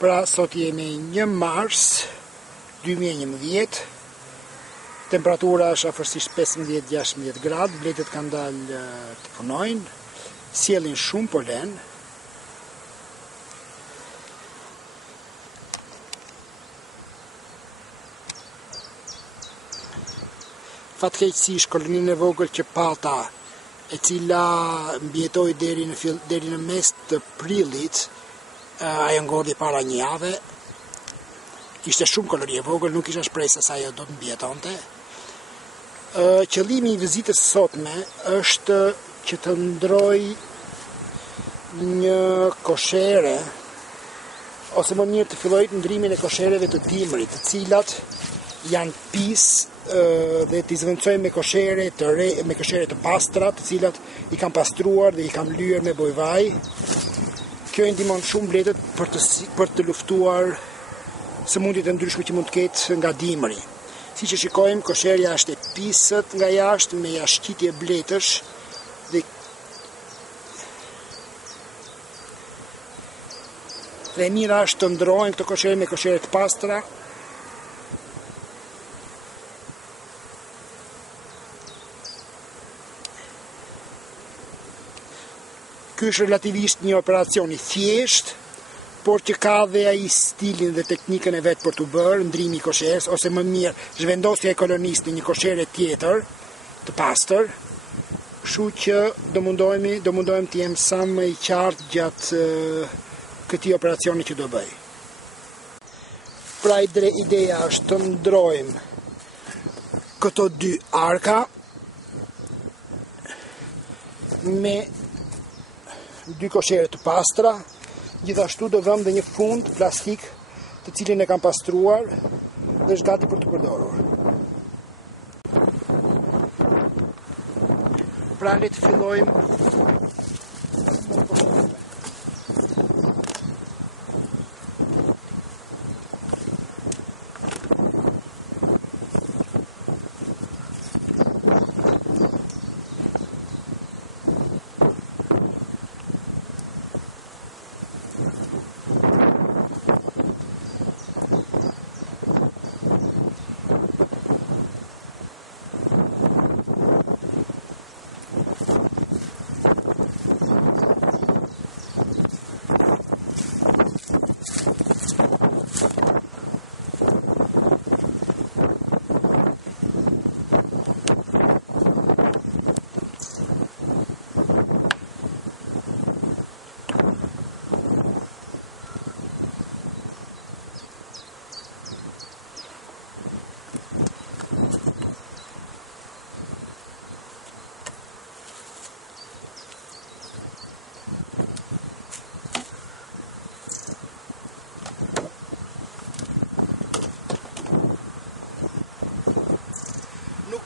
Pra sot jemi 1 mars 2011, temperatura është afërsisht 15-16 gradë, bletët kanë dalë të punojnë, sjellin shumë polen. Fatkeqësisht koloninë e vogël që pata, e cila mbjetoi deri në mes të prillit, ajo ngordi para një jave. Ishte shumë koloni e vogël, nuk isha shpresë se ajo do të mbjetonte. Qëllimi i vizitës sotme është që të ndroj një koshere, ose më mirë të filloj ndrimin e koshereve të dimrit, të cilat janë pisë dhe t'i zvendçoj me koshere të pastra, të cilat i kam pastruar dhe i kam lyer me bojvaj. Kjo i ndihmon shumë bletët për të luftuar sëmundjet e ndryshme që mund të ketë nga dimri. Siç e shikojmë, kosherja është e pisët nga jashtë me jashtëqitje bletësh dhe e mira është të ndrohen këto koshere me koshere të pastra. Ky është relativisht një operacion i thjesht, por që ka dhe ai stilin dhe teknikën e vet për të bërë ndrimi i kosherës, ose më mirë zhvendosja e kolonisë në një koshere tjetër, të pastër. Kështu që do mundohemi të jem sa më i qartë gjatë këtij operacioni që do bëj. Pra ideja është të ndrojmë këto dy arka me dy koshere të pastra, gjithashtu do vëmë dhe një fund plastik të cilin e kam pastruar dhe është gati për të përdorur. Pra le të fillojmë.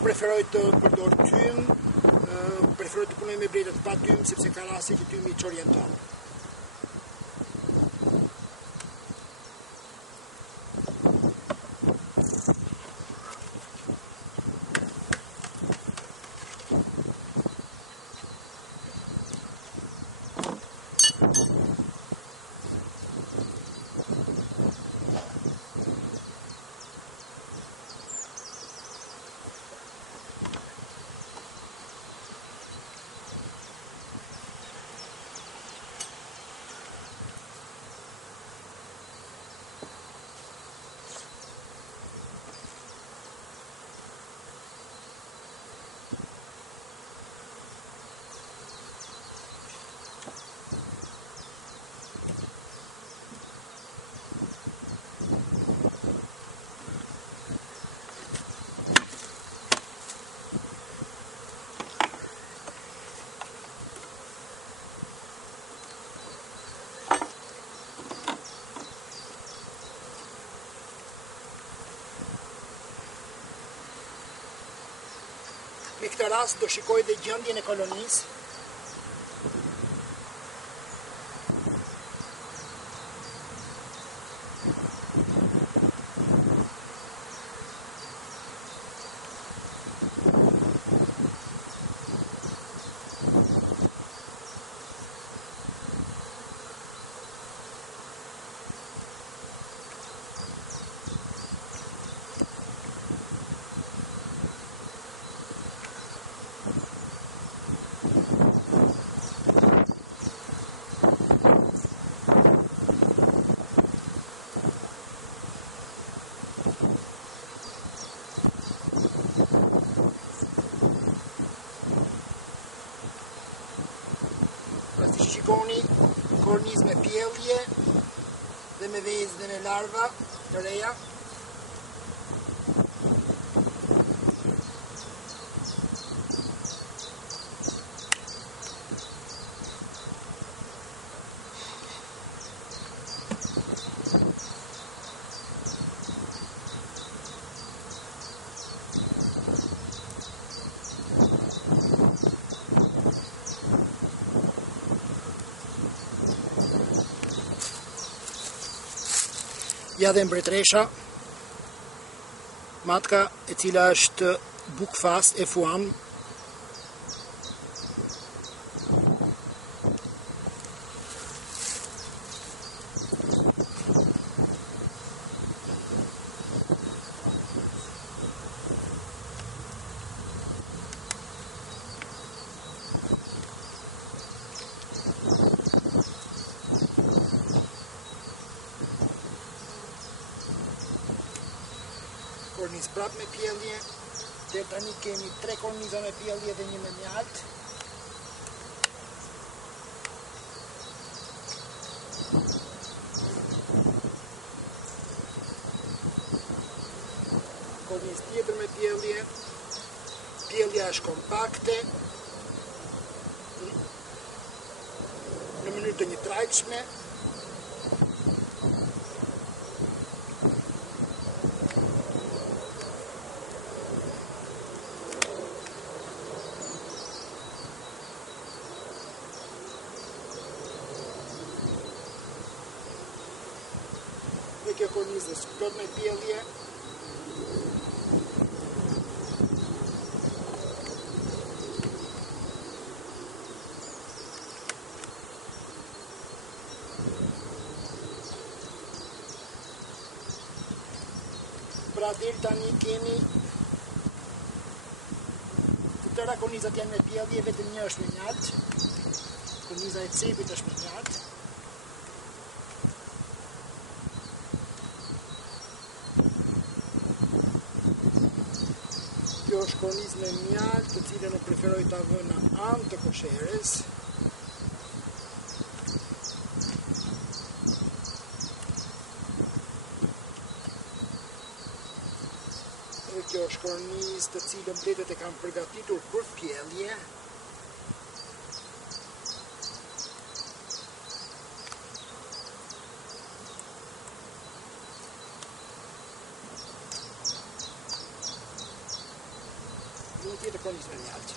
Preferoj të përdor tym, preferoj të punoj me bletët pa tym, sepse ka raste që tymi çorienton. Në këtë rast do shikoj dhe gjendjen e kolonisë. pjellje dhe me vezën e larva të reja. Ja dhe mbretresha, matka e cila është bukfas e fuam. Korniz prap me pjellje, dhe tani kemi 3 korniza me pjellje dhe 1 me mjalt. Korniz tjetër me pjellje, pjellja është kompakte, në mënyrë të njëtrajtshme. Dhe kjo kornizë është plot me pjellje. Pra deri tani kemi të tëra kornizat janë me pjellje, vetëm një është me mjalt. Korniza e cepit është me mjalt. Kjo është kornizë me mjalt, të cilën e preferoj ta vë në anë të kosherës. Dhe kjo është kornizë të cilën mbretët e kam përgatitur për pjellje. Një tjetër kornizë me mjalt.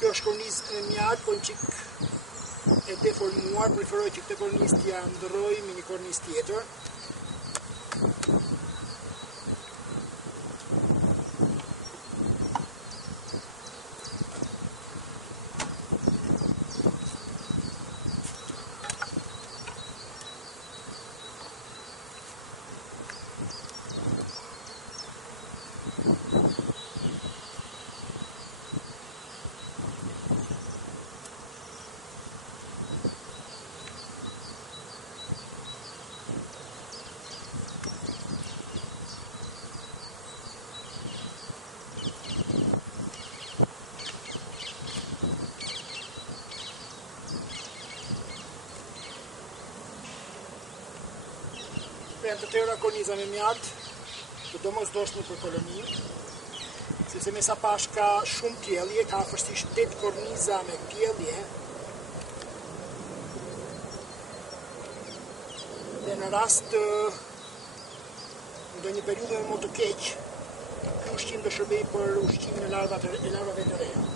Kjo është kornizë me mjalt, po në qik e deformuar, preferoj që këtë kornizë t'ja ndërroj me një kornizë tjetër. Janë të tëra korniza me mjalt, të domosdoshme për koloni, sepse me sa pash ka shumë pjellje, ka afërsisht 8 korniza me pjellje. Dhe në rast ndonjë periudhë më të keq, ky ushqim do shërbej për ushqimin e larvave të reja.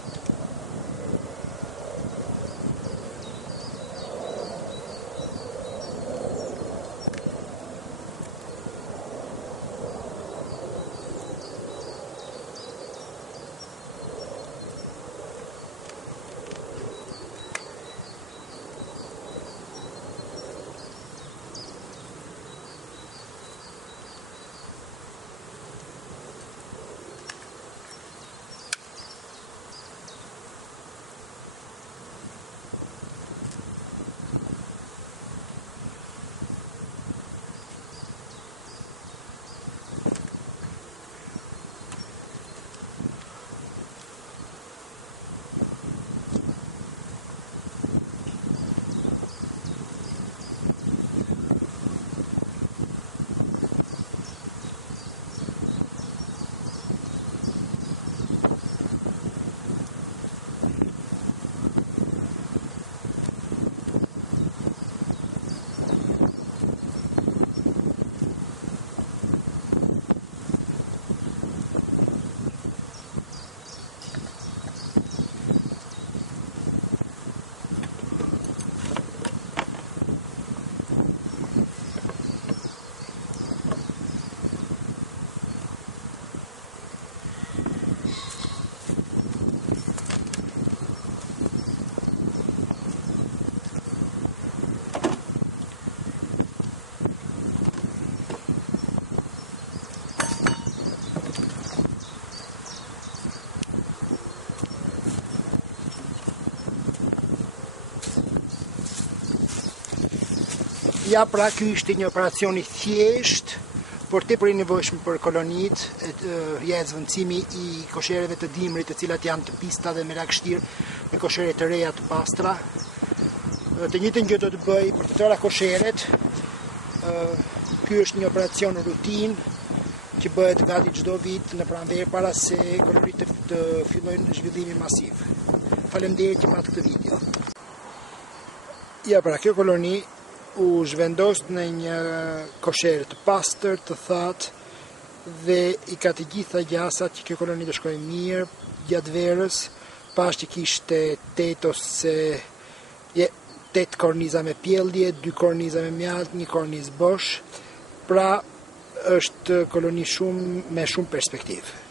Ja, pra ky ishte një operacion i thjesht, por tepër i nevojshëm për kolonitë, zvendësimi i koshereve të dimrit, të cilat janë të pista dhe me lagështirë, me koshere të reja të pastra. Të njëjtën gjë do të bëj për të tëra kosheret. Ky është një operacion rutinë që bëhet gati çdo vit në pranverë para se kolonitë të fillojnë zhvillimin masiv. Faleminderit që pat këtë video. Ja, pra kjo koloni u zhvendos në një koshere të pastër, të thatë dhe i ka të gjitha gjasat që kjo koloni të shkojë mirë gjatë verës, pas që kishte 8 korniza me pjellje, 2 korniza me mjaltë, 1 kornizë bosh, pra është koloni me shumë perspektivë.